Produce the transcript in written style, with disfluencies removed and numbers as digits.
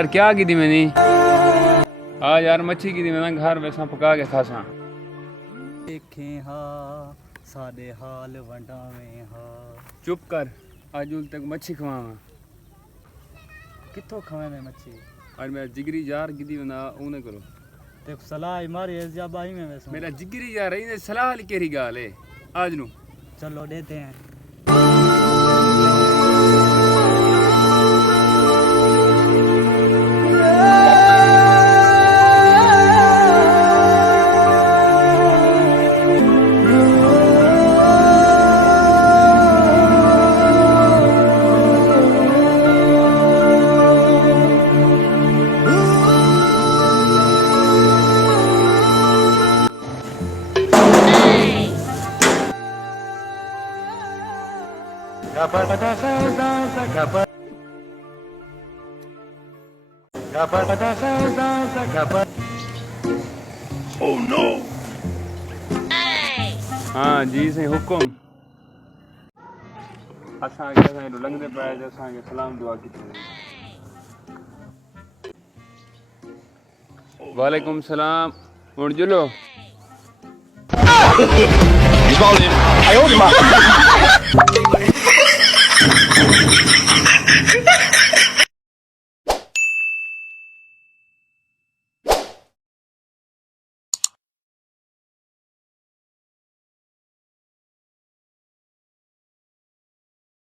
यार क्या की थी मैंने आज यार मच्छी की थी मैं घर वैसा पका के खासा देखे हाँ सादे हाल वंडावे हाँ। चुप कर आज उल तक मच्छी खवावा कित्थों खवे में मच्छी और मेरा जिगरी यार की थी बंदा उन्हें करो ते सलाह मारी है या बाई में वैसे मेरा जिगरी यार है सलाह वाली केरी गाल है आज नू चलो देते हैं। Oh no! हाँ जी से हुक्म असां के असां लंघदे पाए जो असां के सलाम दुआ की वालेकुम सलाम उठ जुलो I owed him.